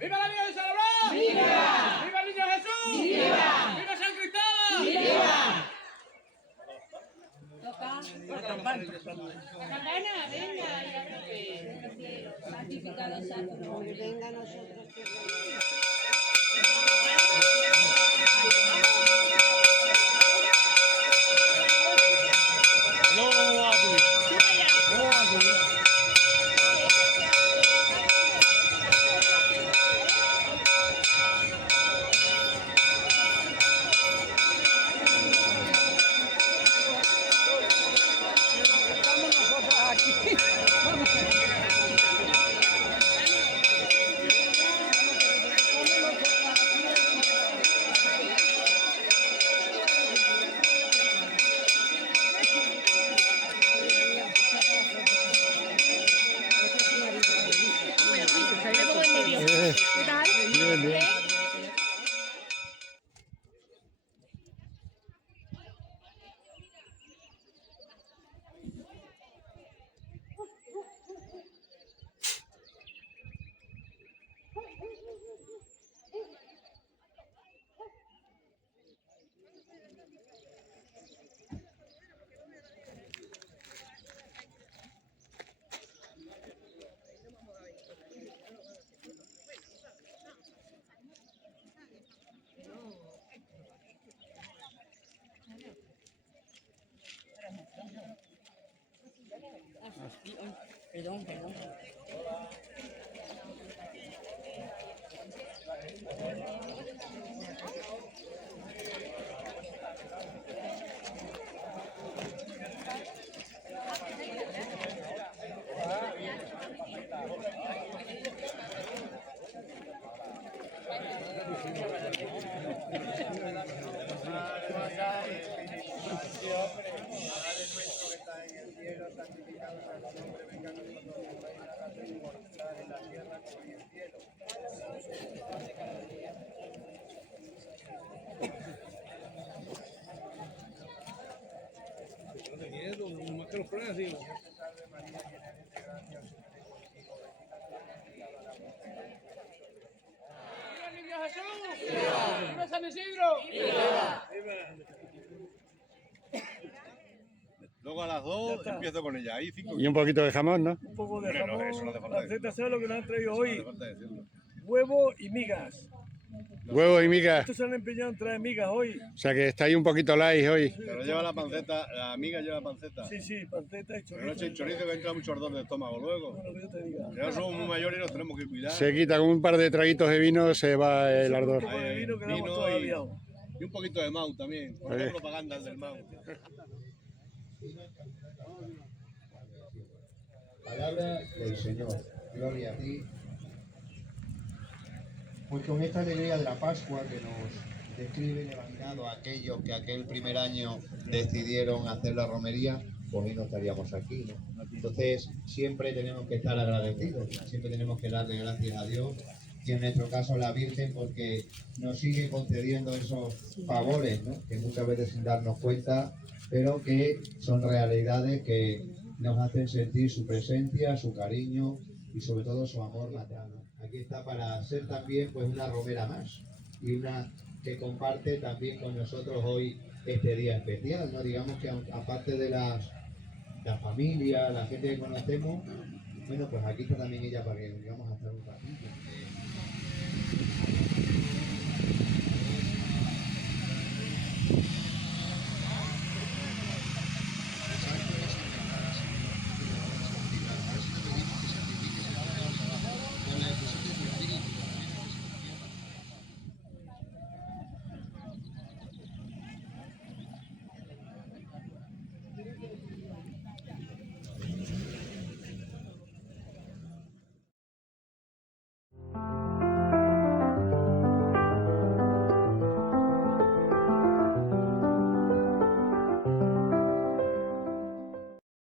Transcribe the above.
¡Viva la Niña de Salobral! ¡Viva! ¡Viva el Niño Jesús! ¡Viva! ¡Viva San Cristóbal! ¡Viva! La campana, venga, ya que santificado sea tu nombre. Venga a nosotros que Perdón. ¡Viva el Niño Jesús! ¡Viva San Isidro! ¡Viva! Luego a las 2 empiezo con ella. Ahí 5 Y un poquito de jamón, ¿no? Un poco de Hombre, no, jamón, eso no hace falta panceta, ¿sabes lo que nos han traído hoy? No hace falta decirlo. Huevo y migas. Huevo y migas. Estos se han empeñado en traer migas hoy. O sea que estáis un poquito light hoy. Pero lleva la panceta, la amiga lleva panceta. Sí, panceta y Pero no chorizo. echen chorizo que entra mucho ardor de estómago luego. Bueno, que yo te diga. Ya somos muy mayores y nos tenemos que cuidar. Se quita con un par de traguitos de vino, se va el ardor. Un poco de vino quedamos Vino todos y- aviados. Y un poquito de Mau también. Por la propaganda del Mau. Palabra del Señor, gloria a ti. Pues con esta alegría de la Pascua que nos describe levantado a aquellos que aquel primer año decidieron hacer la romería, pues hoy no estaríamos aquí, ¿no? Entonces siempre tenemos que estar agradecidos, siempre tenemos que darle gracias a Dios y en nuestro caso a la Virgen porque nos sigue concediendo esos favores, ¿no? Que muchas veces sin darnos cuenta, pero que son realidades que nos hacen sentir su presencia, su cariño y sobre todo su amor materno. Aquí está para ser también pues una romera más y una que comparte también con nosotros hoy este día especial, ¿no? Digamos que aparte de la familia, la gente que conocemos, bueno, pues aquí está también ella para que vengamos a estar un ratito.